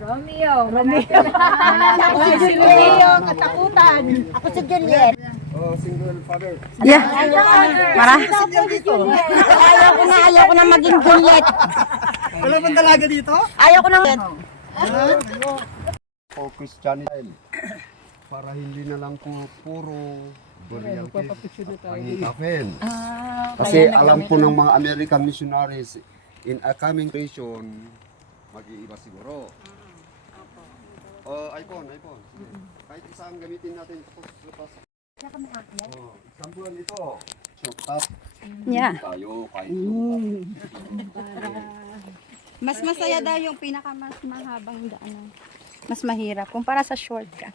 Romeo. Ako si Romeo, katakutan. Ako si Juliet. Oh, single father. Yeah. Mara. Ayaw ko na maging Juliet. Wala bang dalaga dito? Ayaw ko na. O Christianity. Para hindi na lang po puro burial pangitapin. Kasi alam po ng mga American missionaries, in a coming nation, mag-iiba siguro. iPhone. Kahit isang gamitin natin. Isang buwan ito. Shortcut. Yeah. Tayo kahit Mas masaya daw yung mas mahabang daan. Mas mahirap kumpara sa shortcut.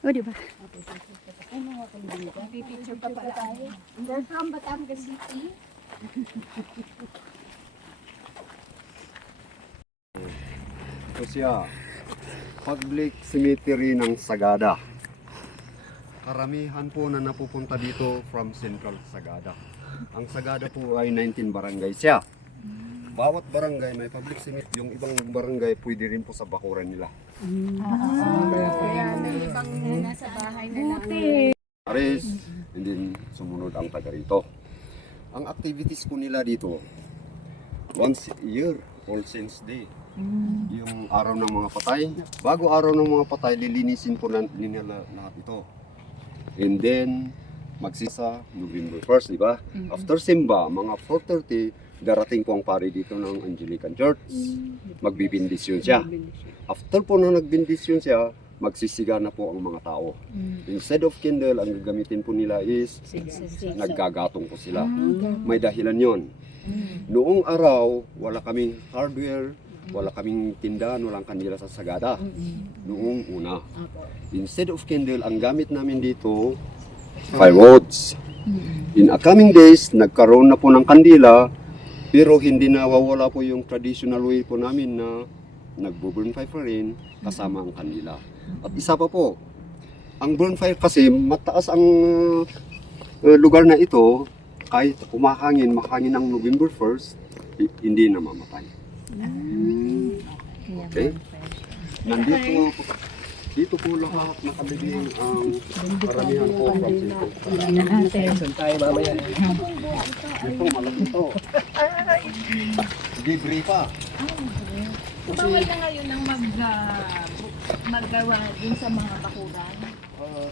O, di ba? Pipicture pa pala tayo. We're from Batangas City. Ito siya. Public Cemetery ng Sagada. Karamihan po na napupunta dito from Central Sagada. Ang Sagada po ay 19 barangay siya. Bawat barangay may public cemetery. Yung ibang barangay pwede rin po sa bakuran nila. Kaya may ibang nasa bahay na lang. Aris, and then sumunod ang taga rito. Ang activities po nila dito, once a year, All Saints Day. Yung araw ng mga patay. Bago araw ng mga patay, lilinisin po nila lahat ito. And then, magsisa November 1st, di ba? After Simba, mga 4:30, darating po ang pari dito ng Anglican Church. Magbibindisyon siya. After po na nagbindisyon siya, magsisiga na po ang mga tao. Instead of candle, ang gagamitin po nila is naggagatong po sila. May dahilan yon. Noong araw, wala kaming hardware, wala kaming tindahan, walang kandila sa Sagada. Noong una. Instead of candle, ang gamit namin dito, firewoods. In a coming days, nagkaroon na po ng kandila, pero hindi nawawala po yung traditional way po namin na nagbo-burn fire pa rin kasama ang kandila. At isa pa po, ang burn fire kasi mataas ang lugar na ito, kahit makahangin ng November 1st, hindi na mamatay. Okay? Dito po lahat nakabigay ang karamihan po from Central. Saan tayo mamaya? Ito, malaki ito. Libre pa. Bawal na ngayon ang maggawa din sa mga bakuran.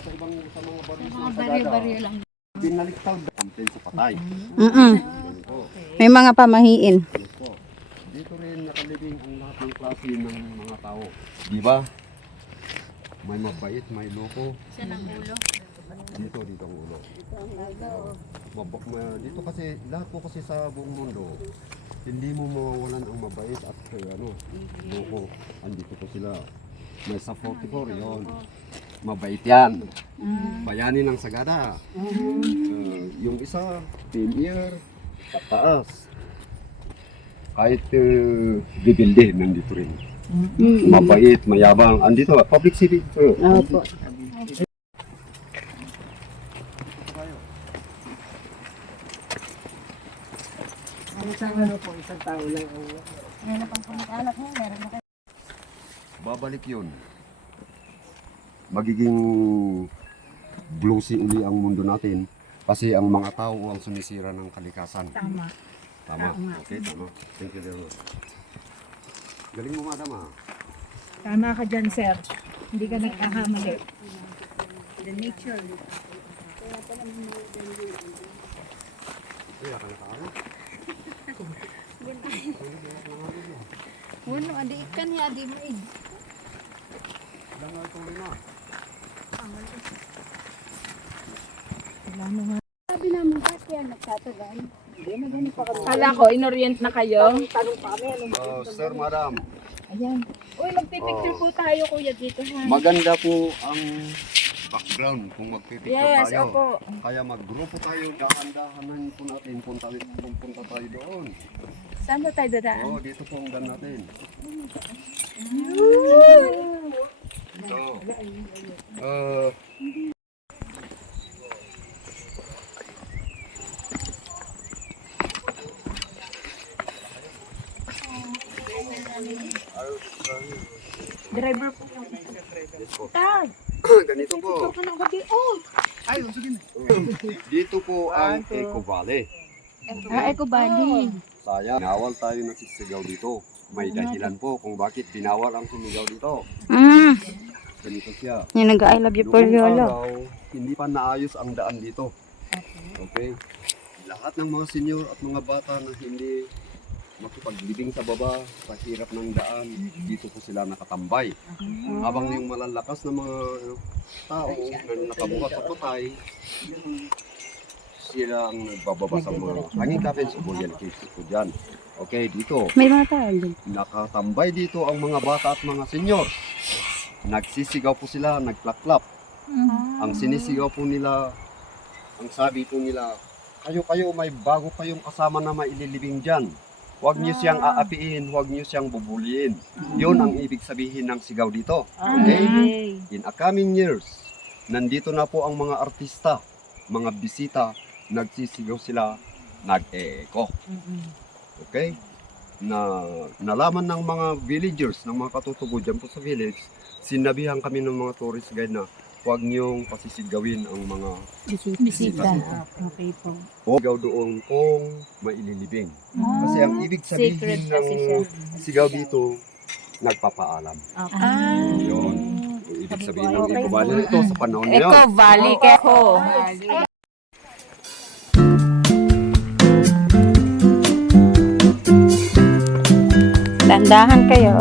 Sa mga baril Mga baril-baril lang. Binaliktad kampen sa patay. Ganun po. May mga pamahiin. Yes po. Dito rin nakalibing ang lahat ng klase ng mga tao. Di ba? May mabait, may loko. Saan ang ulo? Dito ang ulo. Dito kasi, lahat po kasi sa buong mundo, hindi mo mawawalan ang mabait at loko. Andito po sila. May sa 44 yon. Mabait yan. Bayani ng Sagada. Yung isa, 10 year, sa taas. Kahit bibilde, nandito rin. Mabait, mayabang. Andito, public city. Opo. Isang tao lang ang... Meron pang kamag-anak mo, meron na kayo. Babalik yun. Magiging bluesy uli ang mundo natin kasi ang mga tao ang sumisira ng kalikasan. Tama. Tama. Okay, tama. Thank you very much. Galing mo, madam, ha? Tama ka dyan, sir. Hindi ka nagkakamali. The nature. Kaya ka nakaano? Wano, adi ikan niya, adi mo eh. Ilang nga ito rin na. Sabi namin kasi yan, nagtatagal. Kala ko, inorient na kayo. Sir, madam, Ayan. Uy, magpipicture po tayo, kuya, dito ha. maganda po ang background kung magpipicture Yes, tayo. opo. Kaya maggrupo tayo, dahan-dahanan po natin, punta tayo doon. Saan ba tayo dadaan? Oo, dito po ang dan natin. Ito. Driver po yung Yes po. tag. Ganito po. Ito ng gabi. Oh! Ay, sige na. Dito po ang Eco Valley. Eco Valley. Sayang, binawal tayo nagsisigaw dito. May dahilan po kung bakit binawal ang sumigaw dito. Ganito siya. Yung nag-I love you po, Noong Lolo. araw, hindi pa naayos ang daan dito. Okay? Lahat ng mga senior at mga bata na hindi makipaglibing sa baba, sa hirap ng daan, dito po sila nakatambay. Habang yung malalakas na mga tao na nakabuhat sa patay, sila ang nagbababa sa mga hanging cabins o bullion caves po dyan. Okay, dito. May mga tao. Nakatambay dito ang mga bata at mga senior. Nagsisigaw po sila, nagklaklap. Ang sinisigaw po nila, ang sabi po nila, kayo, may bago kayong kasama na maililibing dyan. Huwag niyo siyang aapiin, huwag niyo siyang bubuliin. Yun ang ibig sabihin ng sigaw dito. Okay? In a coming years, nandito na po ang mga artista, mga bisita, nagsisigaw sila, nag-e-echo. Okay? Na nalaman ng mga villagers, ng mga katutubo dyan po sa village, sinabihan kami ng mga tourist guide na huwag niyong pasisigawin ang mga bisita. Okay po. Huwag sigaw doon kung maililibing. Kasi ang ibig sabihin ng sigaw dito, nagpapaalam. Yun. Ang ibig sabihin ng Eco Valley ito sa panahon na yun. Eco Valley, Eco. Dandahan kayo.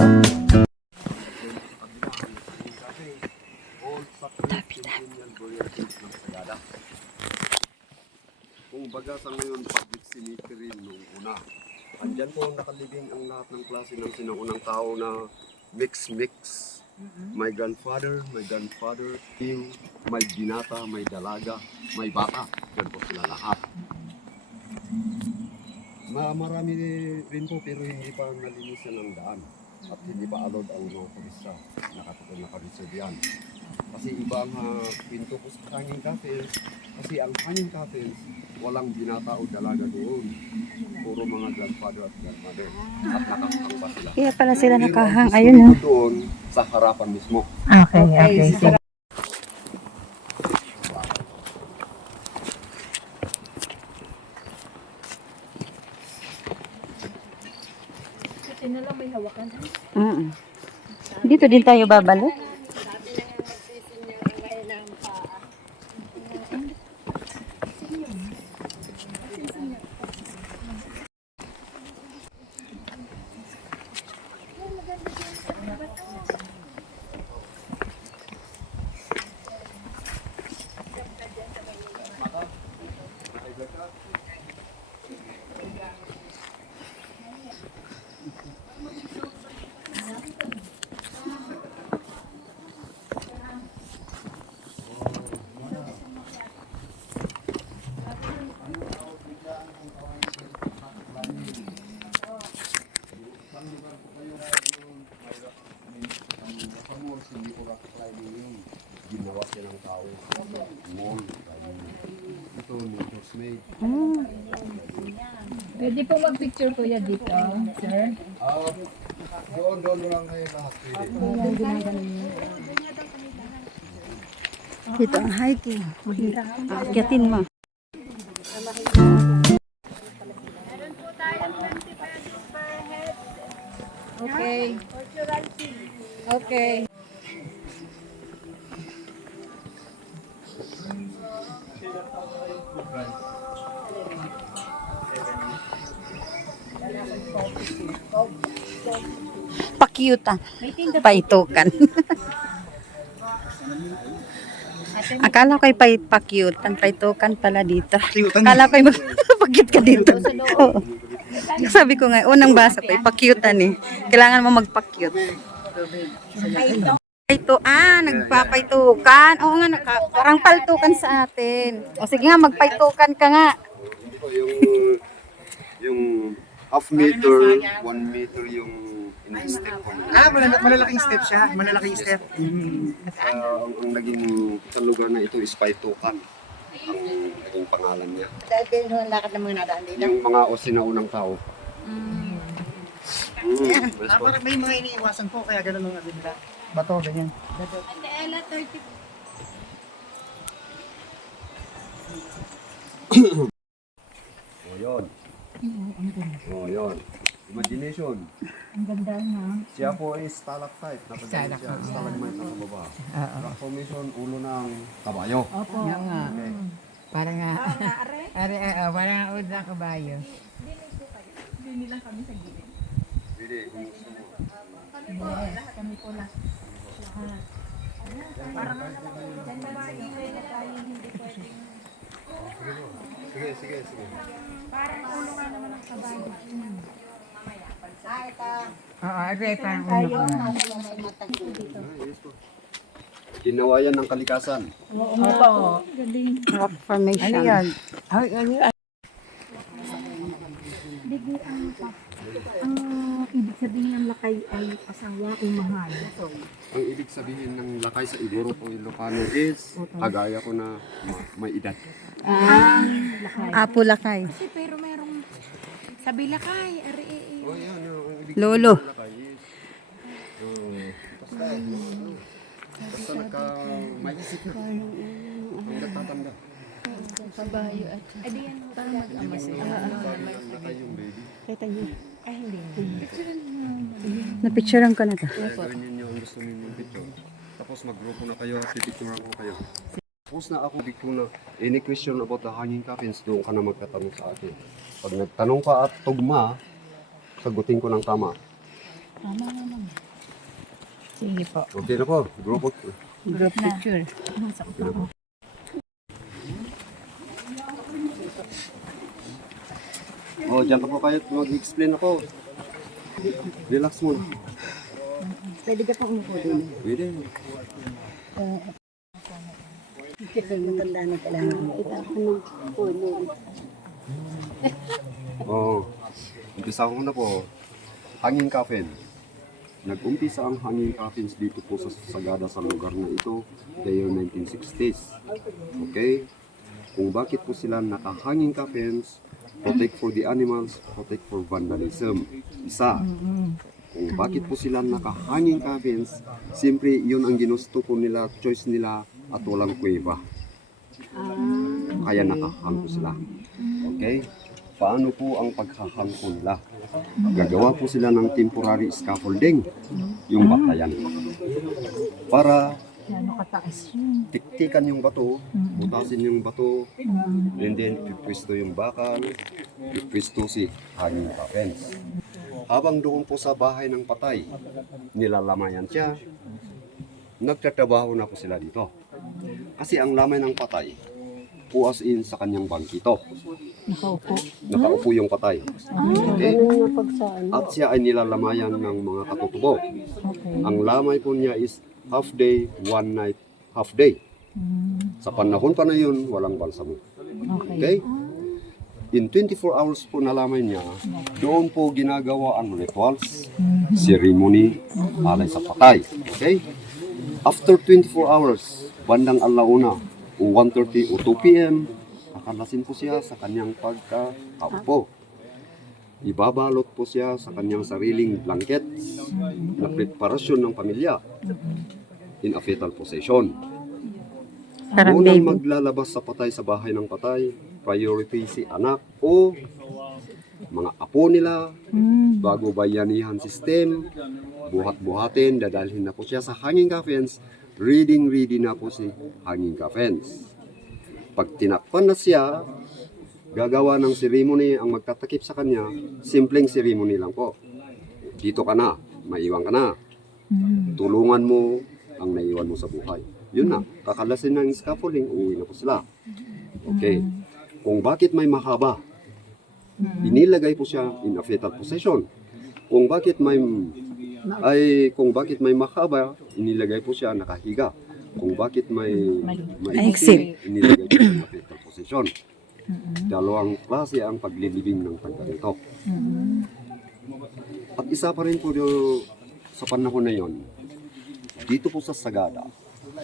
Kung baga sa ngayon, public cemetery noong una. Andyan po nakalibing ang lahat ng klase ng sinaunang tao na mix-mix. May grandfather, may binata, may dalaga, may bata. Yan po sila lahat. Marami rin po pero hindi pa nalinisan ang daan. At hindi pa allowed ang mga turista nakareserve yan. Kasi iba ang pinto po sa hanging cabins. Kasi ang hanging cabins, walang binata o dalaga doon. Puro mga grandfather at grandmother. At nakakang pa sila. Kaya pala sila Pero nakahang. ang Ayun, gusto oh. ko doon sa harapan mismo. Okay. Dito din tayo babalik. Hindi ko kakaklimbing yun. Ginawa siya ng tao. Mall. Ito, Nature's Made. Pwede po mag-picture kuya dito, sir. Doon lang kayo lahat. Dito ang hiking. Akyatin mo. Okay. Okay. Pakyutan. Paitukan. Akala ko'y pakyutan. Paitukan pala dito. Akala ko'y magpakyut ka dito. Oo. Sabi ko nga, unang basa ko, pakyutan eh. Kailangan mo magpakyut. Ito, nagpapaitukan. Oo nga, parang paltukan sa atin. O sige nga, magpaitukan ka nga. Yung half meter, 1 meter yung in-step ko. Malalaking step siya. Malalaking step. Ang naging kalugar na ito is Paitukan. Ang naging pangalan niya. Dahil din ho, lakad ng mga nadaan dito. Yung mga sinaunang tao. Parang may mga iniiwasan po, kaya gano'n ang nila. Bato, ganyan. O yun. O yun. Imagination. Ang ganda na. Siya po ay stalactite. Napagaling siya. Stalagmite na sa baba. Rock formation, ulo ng kabayo. Opo. Oo nga. Okay. Parang nga. Parang nga uod ng kabayo. Pwede, kung gusto mo. Kami po lang. Sige, sige, sige. Oo, parang ulo nga. Ginawa yan ng kalikasan. Opo. Rock formation. Ano yan? Ay, ano yan? Ang ibig sabihin ng lakay ay asawa o mahal. Ang ibig sabihin ng lakay sa Igoro o Ilocano is kagaya ko na may edad. Apo lakay. Pero merong sabi lakay, Oh, yan. Ang ibig Lolo. sabihin ng lakay is basta nagka maisip na. Ang nagtatanda. Lakay yung baby. Napicturean ko na to. Kaya gawin ninyo ang gusto ninyong picture. Tapos mag-grupo na kayo, pipicturean ko kayo. Tapos na ako, bigko na, any question about the hanging coffins, doon ka na magtatanong sa akin. Pag nagtanong ka at tugma, sagutin ko ng tama. Sige po. Okay na po, grupo. Group picture. Okay na po. Oh, dyan ka po kayo, mag-explain ako. Relax muna. Pwede ka pang umupo din. Pwede. Kasi matanda na kailangan mo. Ito ako ng puno. Oh, umpisa ko na po. Hanging coffin. Nag-umpisa ang hanging coffins dito po sa Sagada sa lugar na ito the year 1960s. Okay? Kung bakit po sila naka-hanging coffins, protect for the animals, protect for vandalism. Isa. Kung bakit po sila naka-hanging coffins, siyempre yun ang ginusto po nila, choice nila at walang kuweba. Kaya nakahang po sila. Okay? Paano po ang paghahang po nila? Gagawa po sila ng temporary scaffolding, yung batayan. Para Gano'ng kataas yun. tiktikan yung bato, butasin yung bato, and then pipwesto yung bakal, pipwesto si hanging coffins. Habang doon po sa bahay ng patay, nilalamayan siya, nagtatrabaho na po sila dito. Kasi ang lamay ng patay, puas in sa kanyang bangkito. Nakaupo. Nakaupo yung patay. Okay? At siya ay nilalamayan ng mga katutubo. Ang lamay po niya is half day, one night, half day. Sa panahon pa na yun, walang balsamo. Okay? In 24 hours po na lamay niya, doon po ginagawa ang rituals, ceremony, alay sa patay. Okay? After 24 hours, bandang alauna, o 1:30 o 2 p.m., kakalasin po siya sa kanyang pagkakaupo. Ibabalot po siya sa kanyang sariling blankets na preparasyon ng pamilya in a fetal position. Parang Unang baby. maglalabas sa patay sa bahay ng patay, priority si anak o mga apo nila, bago bayanihan system, buhat-buhatin, dadalhin na po siya sa hanging coffins, ready na po si hanging coffins. Pag tinakpan na siya, gagawa ng ceremony ang magtatakip sa kanya, simpleng ceremony lang po. Dito ka na, maiwan ka na. Tulungan mo ang naiwan mo sa buhay. Yun na, kakalasin ng scaffolding, uwi na po sila. Okay. Kung bakit may mahaba, inilagay po siya in a fetal position. Kung bakit may mahaba, inilagay po siya nakahiga. Kung bakit may Maiksi. inilagay po siya in a fetal position. Dalawang klase ang paglilibing ng pagkarito. At isa pa rin po sa panahon na yon, dito po sa Sagada,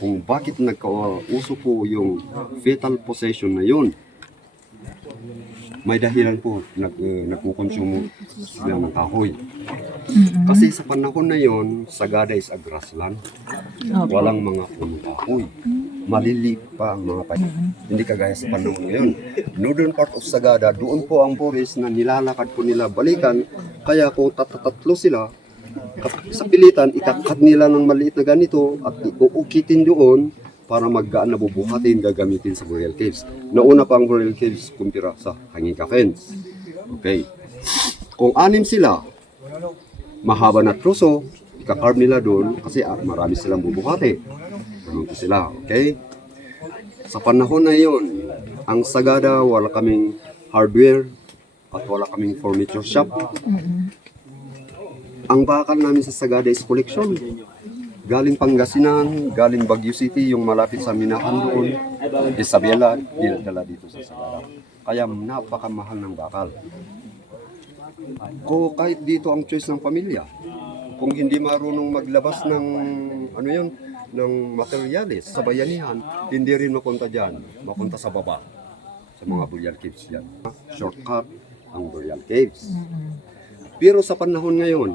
kung bakit nagkauso po yung fetal possession na yun, may dahilan po nagkukonsumo sila ng kahoy. Kasi sa panahon na yon, Sagada is a grassland. Walang mga puno kahoy. Maliliit pa ang mga payo. Hindi kagaya sa panahon ngayon. Northern part of Sagada, doon po ang forest na nilalakad po nila balikan. Kaya kung tatatlo sila, sa pilitan, ikakat nila ng maliit na ganito at uukitin doon para maggaan na bubuhatin, gagamitin sa burial caves. Nauna pa ang burial caves kumpira sa hanging coffins. Okay. Kung 6 sila, mahaba na troso, ikakarve nila doon kasi marami silang bubuhati. Ganun po sila, okay? Sa panahon na yon, ang Sagada, wala kaming hardware at wala kaming furniture shop. Ang bakal namin sa Sagada is collection. Galing Pangasinan, galing Baguio City, yung malapit sa Minahan doon, Isabela, dinadala dito sa Sagada. Kaya napakamahal ng bakal. O kahit dito ang choice ng pamilya, kung hindi marunong maglabas ng ng materyales sa bayanihan, hindi rin mapunta dyan, mapunta sa baba, sa mga burial caves yan. Shortcut ang burial caves. Pero sa panahon ngayon,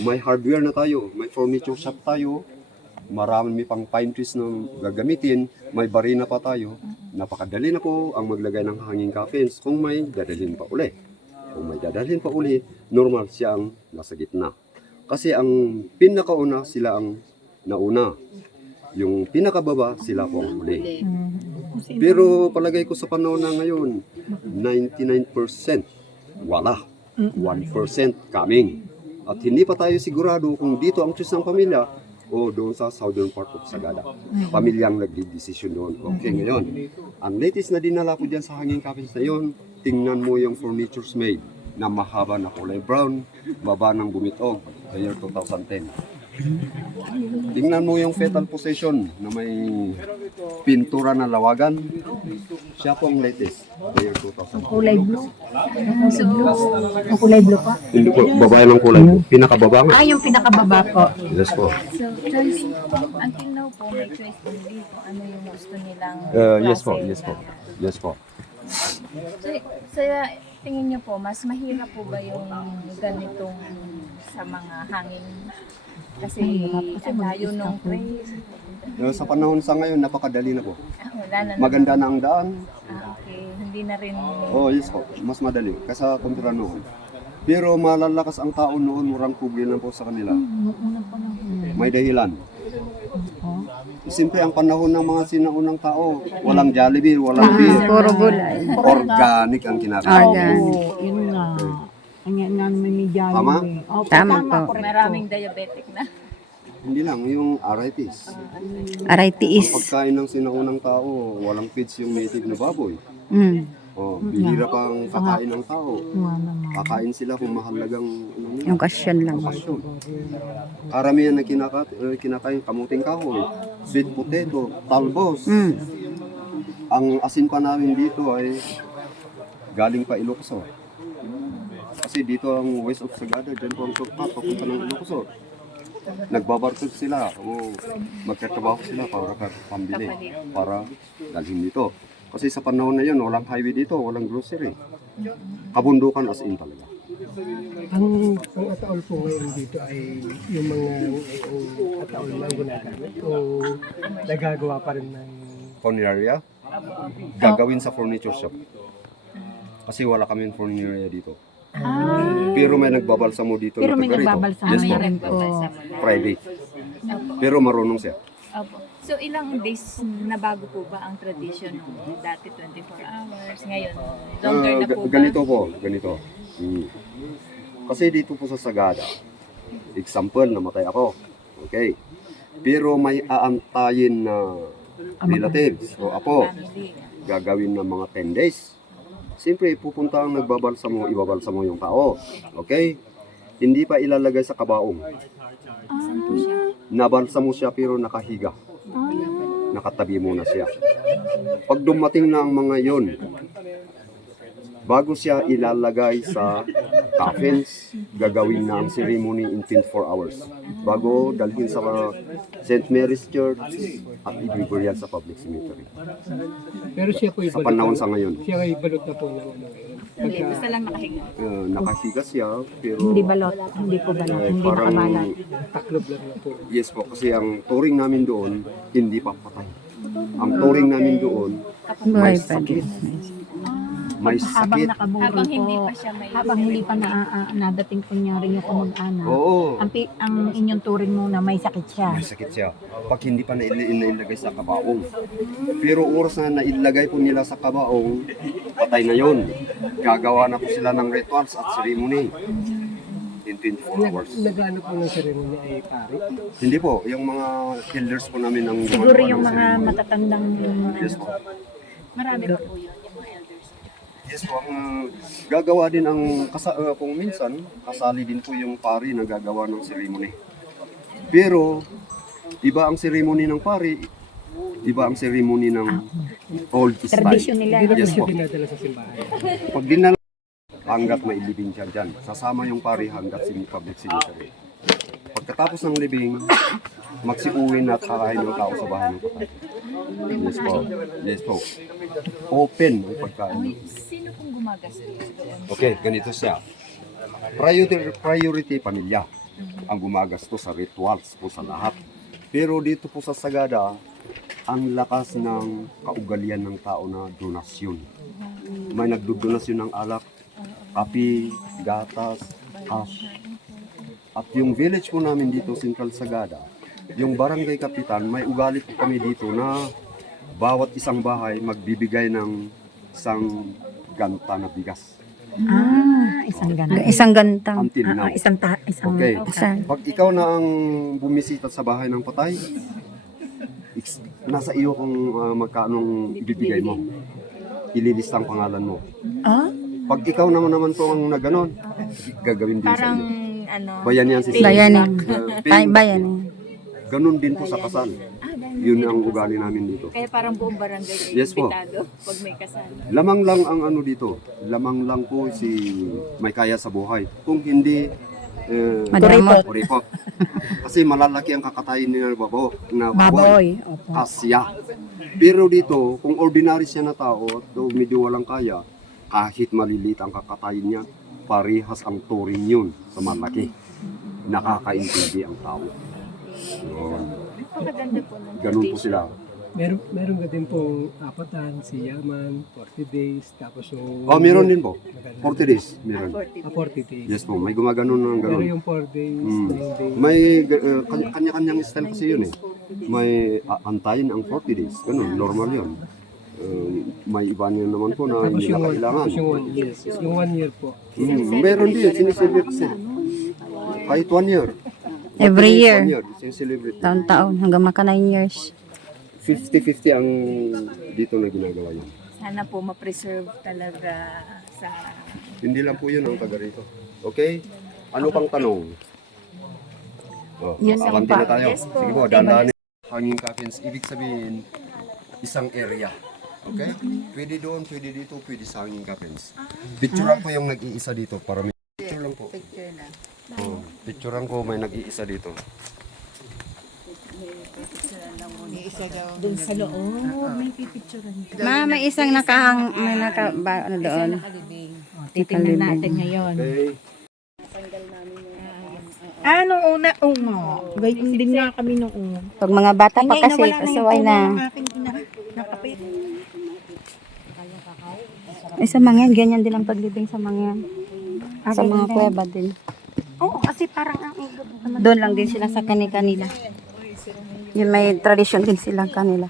may hardware na tayo, may furniture shop tayo, marami pang pine trees na gagamitin, may barina pa tayo, napakadali na po ang maglagay ng hanging coffins kung may dadalhin pa uli. Kung may dadalhin pa uli, normal siya ang nasa gitna. Kasi ang pinakauna, sila ang nauna. Yung pinakababa, sila po ang huli. Pero palagay ko sa panahon na ngayon, 99% wala. 1% coming. At hindi pa tayo sigurado kung dito ang choice ng pamilya o doon sa southern part of Sagada. Pamilyang nagdidesisyon doon. Okay, ngayon, ang latest na dinala ko dyan sa hanging coffins na yun, tingnan mo yung furnitures made na mahaba na kulay brown, baba ng bumitog, the year 2010. Tingnan mo yung fetal position na may pintura na lawagan. Siya po ang latest, the year 2010. Kulay blue. Ang kulay blue pa. Hindi po, babae ng kulay po. Pinakababa nga. Yung pinakababa po. Yes po. So, choice, until now po, may choice din po ano yung gusto nilang Yes po, klase. yes po. Yes po. So, sa tingin niyo po, mas mahirap po ba yung ganitong sa mga hangin? Kasi ang layo nung trail. Sa panahon sa ngayon, napakadali na po. Wala na. Maganda na ang daan. Okay, hindi na rin. Oh, yes po. Mas madali. Kasi kumpira noon. Pero malalakas ang tao noon, walang problema po sa kanila. May dahilan. Siyempre, ang panahon ng mga sinaunang tao, walang Jollibee, walang beer. Puro gulay. Organic ang kinakain. Organic. Yun nga. Kanya na may medya. Tama? Tama po. Maraming diabetic na. Hindi lang, yung arthritis. Aray tiis. Pagkain ng sinaunang tao, walang feeds yung native na baboy. Oh, bihira pang kakain ng tao. Kakain sila kung mahalagang Yung kasyon lang. okasyon. Karamihan na kinakain kamuting kahoy, sweet potato, talbos. Ang asin pa namin dito ay galing pa Ilocos. Kasi dito ang west of Sagada, dyan po ang shortcut papunta ng Ilocos. Nagbabarkod sila o magkatrabaho sila para pambili, para dalhin dito. Kasi sa panahon na yun, walang highway dito, walang grocery. Kabundukan as in talaga. Ang ataol po ngayon dito ay yung mga ataol na ginagamit o nagagawa pa rin ng Funeraria, gagawin sa furniture shop. Kasi wala kaming funeraria dito. Pero may nagbabalsamo dito Pero na may taga rito. nagbabalsamo Yes po, rin po. private. Pero marunong siya. Opo. So, ilang days na bago po ba ang tradition nung dati 24 hours? Ngayon, longer na po ba? Ganito po, ganito. Kasi dito po sa Sagada, example, namatay ako. Okay. Pero may aantayin na relatives o apo. Family. Gagawin ng mga 10 days. Siyempre, pupunta ang nagbabalsamo, ibabalsamo yung tao. Okay? Hindi pa ilalagay sa kabaong. Saan po siya? Nabalsamo siya pero nakahiga. Nakatabi muna siya. Pag dumating na ang mga yon, bago siya ilalagay sa coffins, gagawin na ang ceremony in 24 hours bago dalhin sa St. Mary's Church at i-burial sa public cemetery. Pero siya po Sa panahon sa ngayon, Siya ay balot na po ng ano ngayon. Hindi, basta lang nakahinga. nakahiga siya, pero Hindi balot, hindi po balot, hindi parang, nakamalat. Taklob lang na po. yes po, kasi ang turing namin doon, hindi pa patay. Ang turing namin doon, may Buhay pa sakit. din. May Habang sakit. nakaburol Habang po, hindi pa siya may habang hindi pa nadating po niya rin yung kamag-anak, Oo. ang inyong turing muna may sakit siya. May sakit siya. Pag hindi pa nailagay sa kabaong. Pero oras na nailagay po nila sa kabaong, patay na yon. Gagawa na po sila ng rituals at ceremony in 24 hours. Nag-ano po ng ceremony ay pari. Hindi po, yung mga elders po namin ang Siguro gumagawa yung ng mga ceremony. matatandang Yes po. Marami pa po yun, yung mga elders. Yes po, ang gagawa din ang kung minsan, kasali din po yung pari na gagawa ng ceremony. Pero, iba ang ceremony ng pari, iba ang ceremony ng old style. tradisyon nila. Hindi na po Yes siya po. dinadala sa simbahan. Pag dinala, hanggat may libing siya dyan. Sasama yung pari hanggat sa public cemetery. Pagkatapos ng libing, magsiuwin at kakain ng tao sa bahay ng patay. Yes po. Yes po. Open ang pagkain. Sino pong gumagastos doon? Okay, ganito siya. Priority pamilya ang gumagastos sa rituals po sa lahat. Pero dito po sa Sagada, ang lakas ng kaugalian ng tao na donasyon. May nagdodonasyon ng alak, kape, gatas, cash. At yung village po namin dito, Central Sagada, yung barangay kapitan, may ugali po kami dito na bawat isang bahay magbibigay ng isang ganta na bigas. Isang ganun. Isang gantang. Until now. Isang Okay. Isa. Pag ikaw na ang bumisita sa bahay ng patay, nasa iyo kung magkanong ibibigay mo. Ililista ang pangalan mo. Pag ikaw naman po ang naganon, gagawin din sa Parang iyo. ano, Bayan yan si Bayanin. Ay, Paying. bayanin. Ganon din po sa kasal. Yun ang ugali namin dito. kaya parang buong barangay Yes po. imbitado pag may kasal. Lamang lang ang ano dito. Lamang lang po si may kaya sa buhay. Kung hindi, Madamot. kuripot. Kasi malalaki ang kakatayin nila na baboy. Opo. Asya. Pero dito, kung ordinary siya na tao, do medyo walang kaya, kahit maliliit ang kakatayin niya, parehas ang turing yun sa malaki. Nakakaintindi ang tao. Yun. Napakaganda po ng Ganun po sila. Meron ka din pong apatan, si Yaman, 40 days, tapos yung... Meron din po. 40 days. Meron. 40 days. Yes po, may gumaganon ng Pero ganon. yung 4 days, 9 days. May kanya-kanyang style kasi yun eh. May antayin ang 40 days. Ganun, normal yun. May iba niya naman po na Tapos hindi yung, na kailangan. tapos yung 1 year. Yung 1 year po. Meron din, sineselebrate siya. Kahit 1 year. Every year. 1 year, sineselebrate. Taon-taon. Hanggang maka 9 years. 50-50 ang dito na ginagawa yun. sana po ma-preserve talaga sa Hindi lang po yun ang taga rito. Okay? Ano pang tanong? Yes, akanti pa. na tayo. Yes po. Sige po, dandanin. Hanging coffins, ibig sabihin, isang area. Okay? Pwede doon, pwede dito, pwede sa hanging coffins. Picturean ko yung nag-iisa dito para may picture lang po. picture na. Picturean ko may nag-iisa dito. Doon sa loob, may pipicturean. Ma, may isang may ano doon. Titingnan natin ngayon. Okay? Nung una, gayon din nga kami noon. Pag mga bata pa kasi, pasaway na. Nakapit. Sa mga yan, ganyan din ang paglibing sa mga yan. Sa mga kuweba din. Oo, kasi parang ang igod. Doon lang din sila sa kanila. Yung may tradisyon din silang kanila.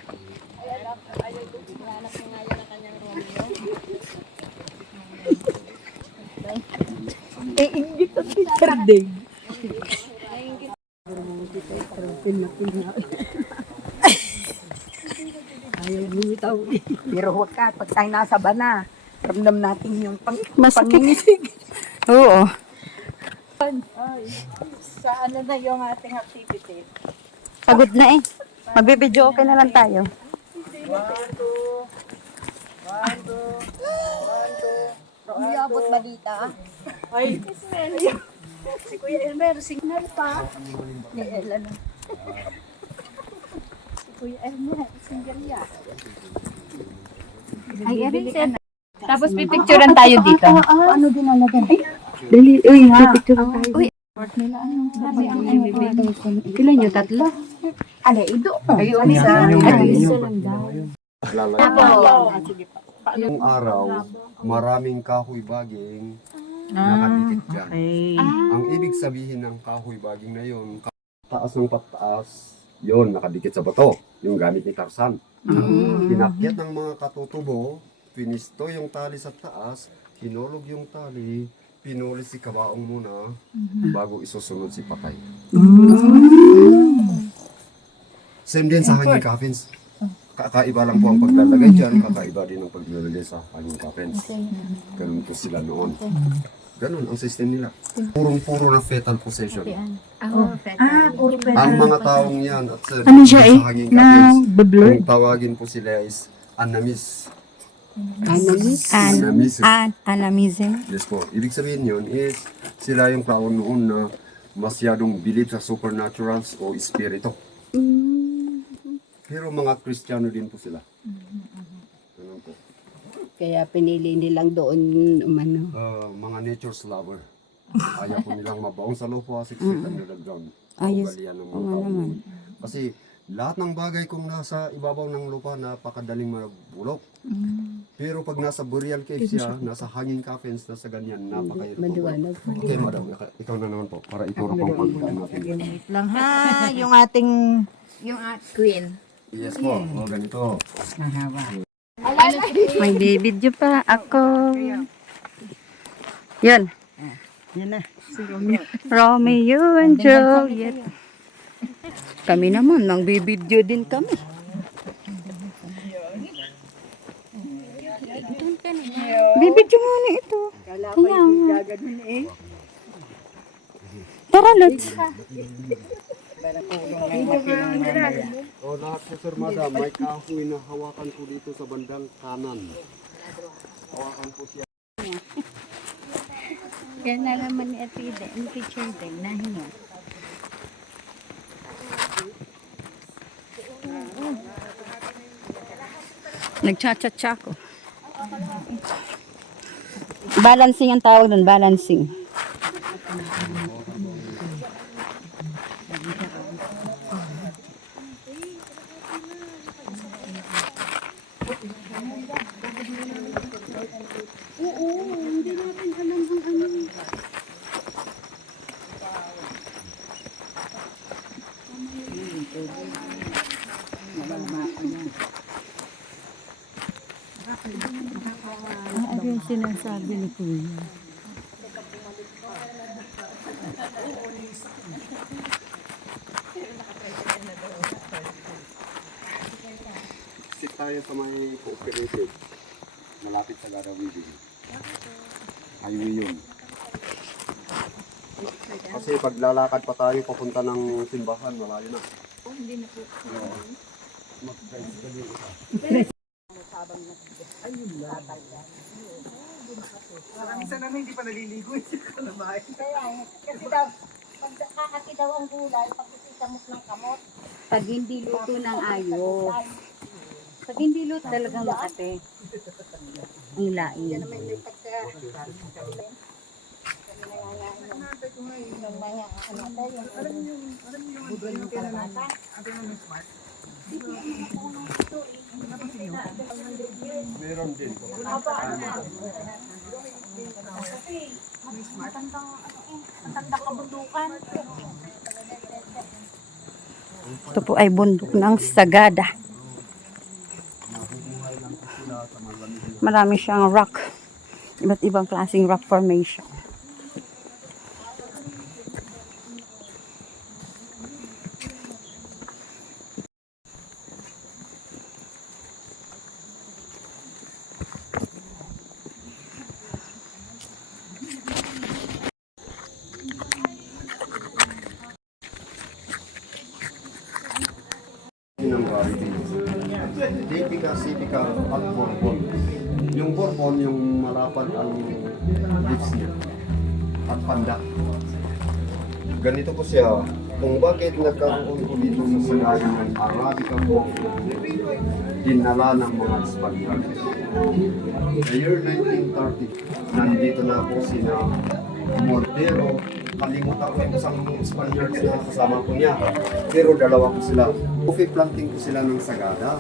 Ingit ang teacher din. Ayaw lumitaw. Pero huwag ka, pag tayo nasa bana, ramdam natin yung pangingisig. Oo. Sa ano na yung ating activity? Pagod na eh. Magbibidyo okay na lang tayo. Umiabot ba dito? Ay, si Kuya Elmer, signal pa. Si Kuya Elmer, signal ya. Ay, Erin, tapos pipicturean tayo dito. Ano dinalagan? Dali, uy, picture tayo. Uy, Pila nyo, tatlo? Ale, ido. Ay, isa lang daw. Yung araw, maraming kahoy baging nakadikit dyan. Okay. Ang ibig sabihin ng kahoy baging na yun, taas ng pataas, yun, nakadikit sa bato. Yung gamit ni Tarzan. Pinakyat ng mga katutubo, pinisto yung tali sa taas, hinulog yung tali, pinuli si Kabaong muna, bago isusunod si Patay. Same din sa hanging coffins. Kakaiba lang po ang paglalagay dyan, kakaiba din ang paglalagay sa hanging coffins. Ganun po sila noon. Ganun ang system nila. Purong-puro na fetal possession. Puro pwede. Ang mga taong yan at sa, Ano siya sa hanging coffins, blur? kung tawagin po sila is anamis. An- Anamism. Anamism. Yes po. Ibig sabihin yun is sila yung taon noon na masyadong believe sa supernaturals o espiritu. Pero mga Kristiyano din po sila. Ganun po. Kaya pinili nilang doon umano. Mga nature's lover. Ayaw po nilang mabaon sa lupa, 6 feet under the ground. Ayos. Ugalian ng mga tao noon. Kasi lahat ng bagay kung nasa ibabaw ng lupa, napakadaling mabulok. Pero pag nasa burial cave siya, nasa hanging coffins, nasa ganyan, napakahirap. Maliwanag. Okay, madam, ikaw na naman po, para ituro pang pagkain natin. Lang ha, yung ating Queen. Yes po, ganito. May video pa ako. Yan. Yan na. Romeo and Juliet. Kami naman, nang bibidyo din kami. Bibidyo nga na ito. Kaya nga. Tara, let's. O lahat po sir, madam, may kahoy na hawakan ko dito sa bandang kanan. Hawakan ko siya. Kaya na naman ni Ate Ida, yung picture din, nahinga. Nagcha-cha-cha ko. Balancing ang tawag doon, balancing. Ano yung sinasabi ni Kuya? Sit tayo sa may cooperative. Malapit sa Garawidin. Highway yun. Kasi pag lalakad pa tayo papunta ng simbahan, malayo na. Hindi na po. Mag-drive ka din isa. Pag hindi luto ng ayos. Pag hindi luto talagang makate. Ang lain. Meron din po. Ito po ay bundok ng Sagada. Marami siyang rock. Iba't ibang klaseng rock formation. Ng Garawidin. Dipika, Sipika, at Bourbon. Yung Bourbon, yung malapad ang lips niya. at panda. Ganito po siya, kung bakit nagkaroon po dito sa Sagada ng Arabica coffee, dinala ng mga Espanyol. The year 1930, nandito na po sina Mortero, kalimutan ko yung isang Spaniards na kasama po niya. Pero dalawa po sila. Coffee planting po sila ng Sagada.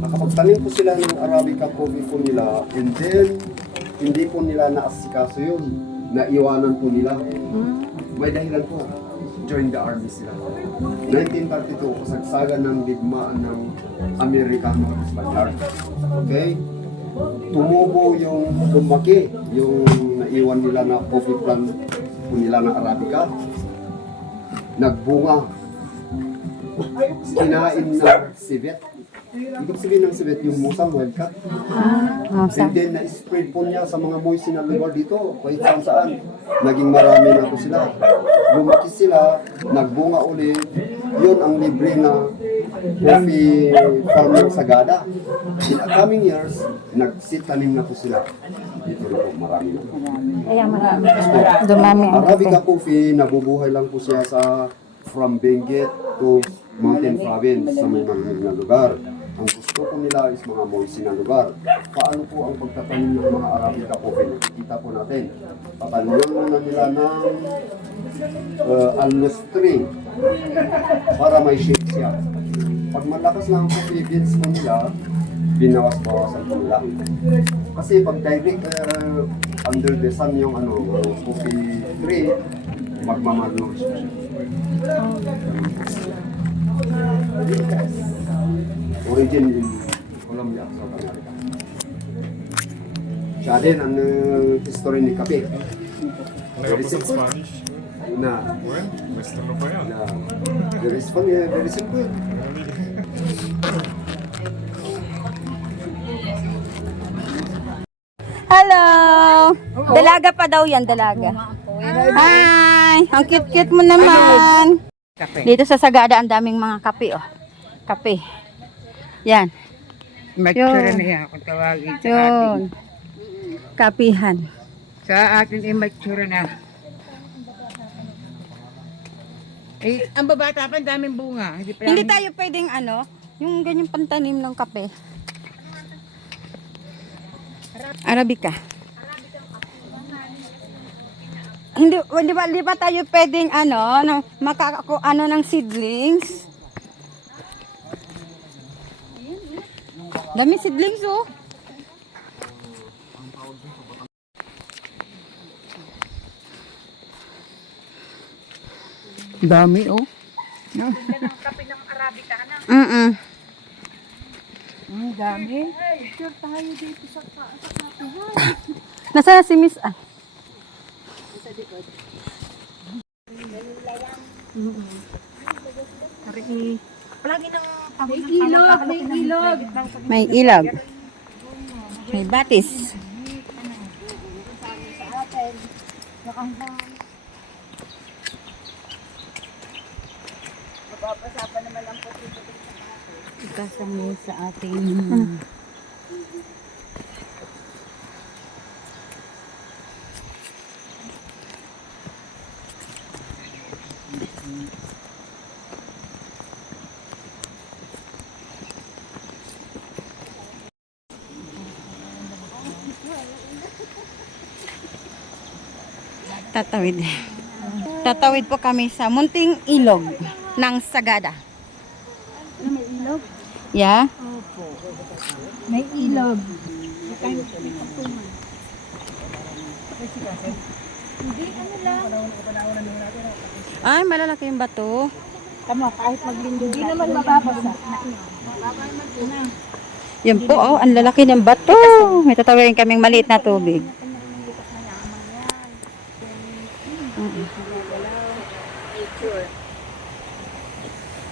Nakapagtanim po sila ng Arabica coffee po nila, and then hindi po nila naasikaso yun. Naiwanan po nila. May dahilan po. Join the army sila. 1932, kasagsagan ng digmaan ng Amerikano at Spaniard. Okay? Tumubo yung lumaki, yung naiwan nila na coffee plant po nila ng Arabica. Nagbunga. Kinain ng civet. Ibig sabihin ng civet, yung musang wildcat. And then, na-spread po niya sa mga moist na lugar dito, kahit saan saan. Naging marami na po sila. Lumaki sila, nagbunga ulit. Yun ang libre na coffee farm ng Sagada. In the coming years, nagsitanim na po sila. Dito na po, marami na po. Dumami ang Arabica coffee, nabubuhay lang po siya sa from Benguet to Mountain Province sa may mga lugar. Ang gusto po nila is mga moist na lugar. Paano po ang pagtatanim ng mga Arabica coffee? Nakikita po natin. Patanim na nila ng almost tree para may shape siya. Pag malakas na ang coffee beans po nila, binawas-bawasan po nila. Kasi pag direct under the sun yung coffee tree, magmamadlo siya. Origin in Colombia, South America. Siya din ang history ni kape. Very simple. Na, very funny, very simple. Hello! Dalaga pa daw yan, dalaga. Hi! Ang cute-cute mo naman. Dito sa Sagada, ang daming mga kape, oh. Kape. Yan. Mature na yan kung tawagin sa atin. Yun. Kapihan. Sa atin ay mature na. Eh, ang babata pa, ang daming bunga. Hindi tayo pwedeng yung ganyang pantanim ng kape. Arabica. Hindi ba tayo pwedeng ng seedlings? Dami seedlings, oh. Dami, oh. Kape ng Arabica na. Ang dami. Sure tayo dito sa Nasaan na si Miss? Palagi ng may ilog, may ilog. May ilog. May batis. Kasama sa ating Tatawid. Tatawid po kami sa munting ilog ng Sagada. May ilog? Yeah? May ilog. Ay, malalaki yung bato. Tama, kahit maglindol. Hindi naman mababasa. Yan po, oh, ang lalaki ng bato. May tatawid kaming maliit na tubig.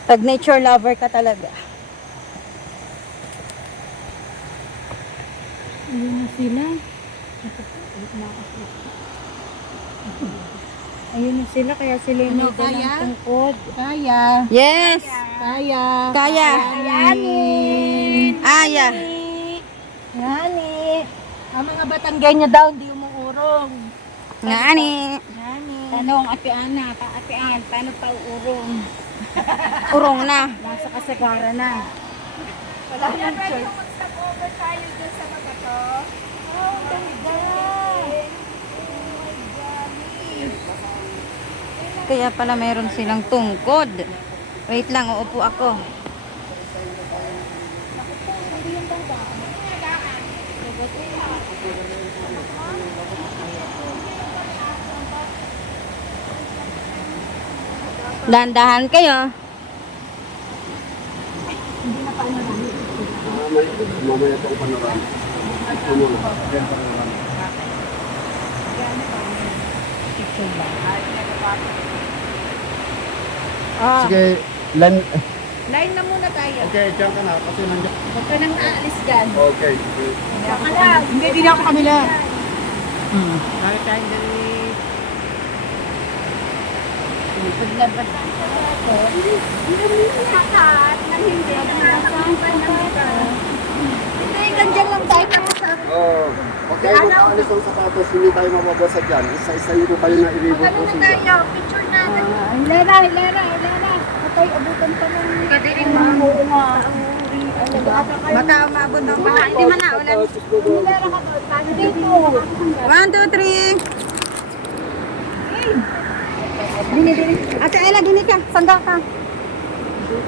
Pag nature lover ka talaga. Ayun na sila. Ayun na sila, kaya sila yung may dalang tungkod. Kaya. Yes! Kaya. Kaya! Yanin! Aya! Yani! Ang mga Batanggenya daw, hindi umuurong. Ngani. Tanong, Ate Ana, Ate An, paano pa urong? Urong na. Nasa kasagara na. Wala na pwede mag-stop over tayo dyan sa baba to. Oh, ganda. Kaya pala meron silang tungkod. Wait lang, uupo ako. Dahan-dahan kayo. Mamaya itong panorama. Sige, Line na muna tayo. okay, diyan ka na kasi nandiyan. Huwag ka nang aalis dyan. Okay. Hindi, di na ako kabila. Bakit tayo dali? Hindi, ganyan lang tayo. Oh, okay, kung naalis ang sapatos, hindi tayo mababasa dyan. Isa-isayin ko kayo na i-reboot Ano na procedure. tayo? Picture na. Hilera. Patay, abutan pa lang. Kadirin mo. Oo nga. Baka umabot ng baha. Hindi man na ulan. Hilera ka to. Paano dito? 1, 2, 3. Ate Ella, dini ka. Sangga ka.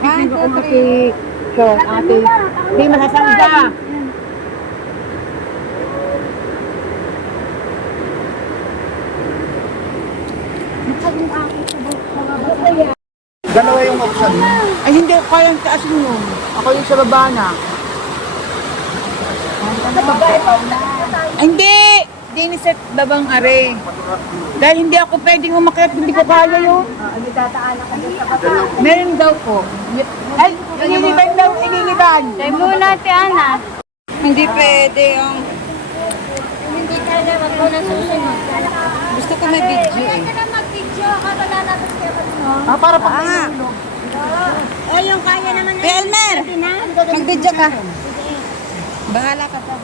1, 2, 3. So, ate, hindi masasangga. Dalawa yung option. Ay, hindi ko kayang taasin yun. Ako yung sa baba na. Ay, hindi! Hindi ni set babang are. Dahil hindi ako pwedeng umakyat, hindi ko kaya yun. Meron daw po. Ay, ililiban daw, ililiban. Tayo muna, Ate Ana. Hindi pwede yung... Hindi tayo, wag mo na susunod. Gusto ko may video eh. Kaya na mag-video, wala natin kayo no? Para pa Ah, Ay, yung kaya naman Kuya Elmer, mag-video ka. Bahala ka pa.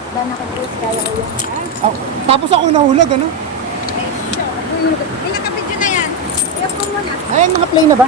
Tapos ako nahulog, ano? Hindi naka-video na yan. Ay, naka-play na ba?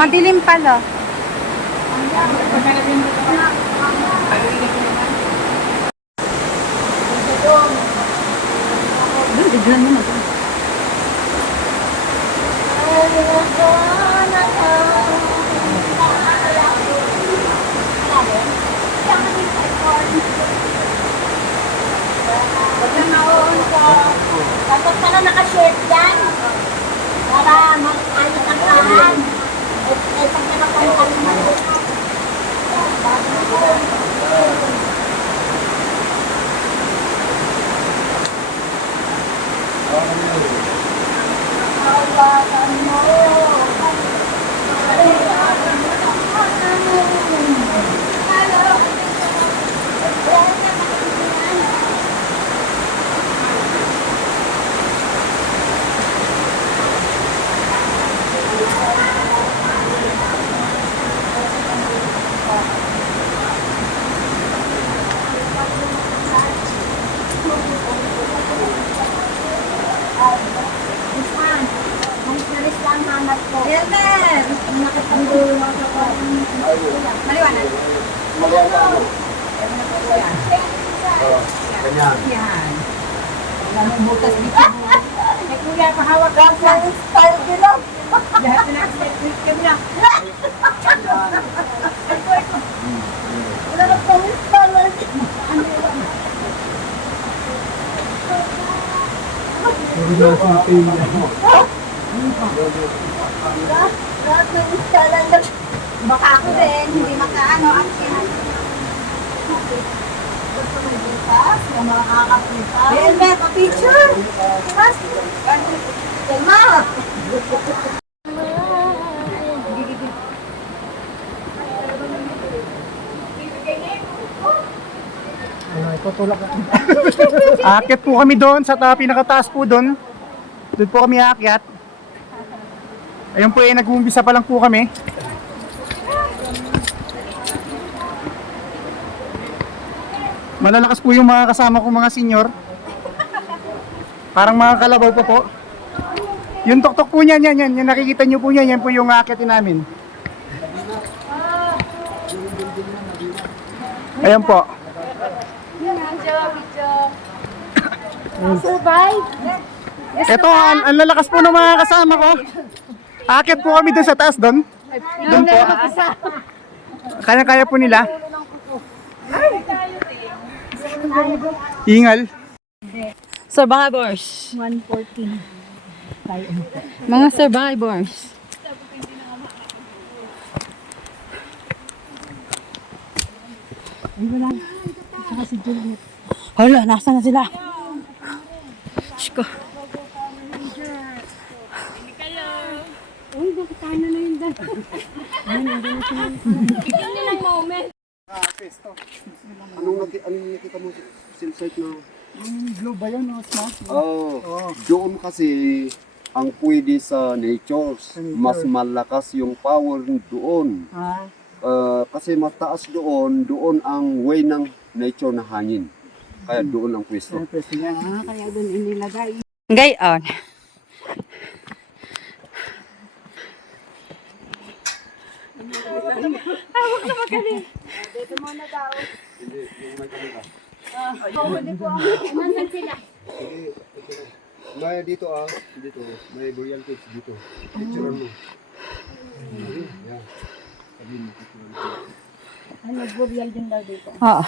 Madilim pala. Dapat pala naka-shirt yan. Para mag-ayos ang kahan. Eh, pag nakapang kami lang hanap ko. Elmer! Nakapanggulo mo ako. Maliwanag. Ganyan. Yan. Wala mong butas dito. Eh, kuya, pahawak ka sa style nila. Lahat na nag-style ka na. Wala na pang style. Lahat ng style. Baka ako din, hindi makaano ang Elmer, pa-picture! Elma! Aakyat po kami doon sa pinakataas po doon. Doon po kami aakyat. Ayun po nag-uumpisa pa lang po kami. Malalakas po yung mga kasama kong mga senior. Parang mga kalabaw pa po. Yung tuktok po niyan, yan. Yung nakikita nyo po yan po yung aakyatin namin. Ayan po. Survive! Ito, ang lalakas po ng mga kasama ko. Aakyat po kami doon sa taas doon. Doon po. Kaya-kaya po nila. Ingal. Survivors. 114. Mga survivors. Saka si Juliet. Hala, nasa na sila? Shko. Anong nakita mo sa site na? Blue ba yun? Doon kasi ang pwede sa nature, mas malakas yung power doon. Kasi mataas doon ang way ng nature na hangin. Kaya doon ang pwesto. Kaya doon inilagay. Gayon. May dito dito. May burial cage dito. Picture mo. Yeah. Sabihin mo picture mo. Ay, nag-burial din daw dito. Oo.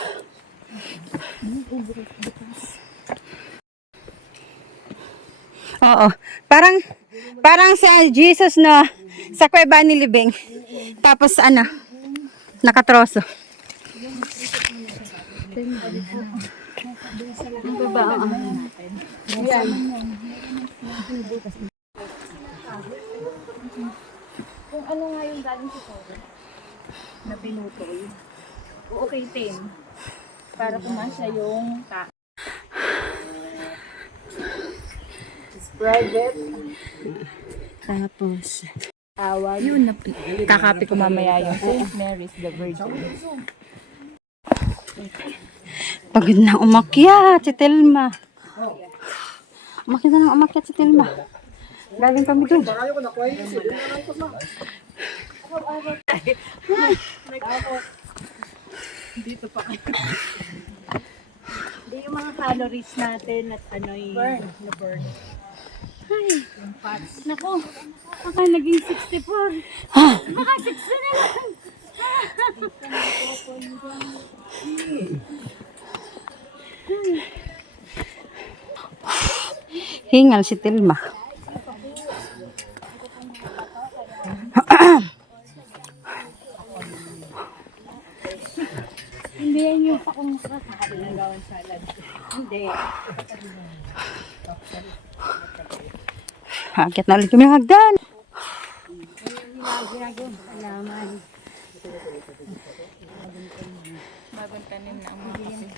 Oo. Parang sa Jesus na sa kuweba ni Libing. Tapos nakatroso. Kung ano nga yung galing sa toro na pinutol, okay tin para kumasya yung Tapos, yun na kakapi ko mamaya yung St. Mary's the Virgin. pagod na umakyat si Telma. Umakyat na lang umakyat si Telma. Galing kami doon. Hindi yung mga calories natin at ano yung na-burn. Naku, baka naging 64. Baka 60 na lang. Hingal si Tilma. Hindi yan yung pakong salad. Hindi. Akit na ulit kami ng hagdan. Alaman. Bagong tanim na ang mga kape.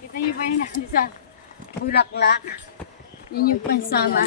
Kita niyo ba yun sa bulaklak? Yun yung pansama.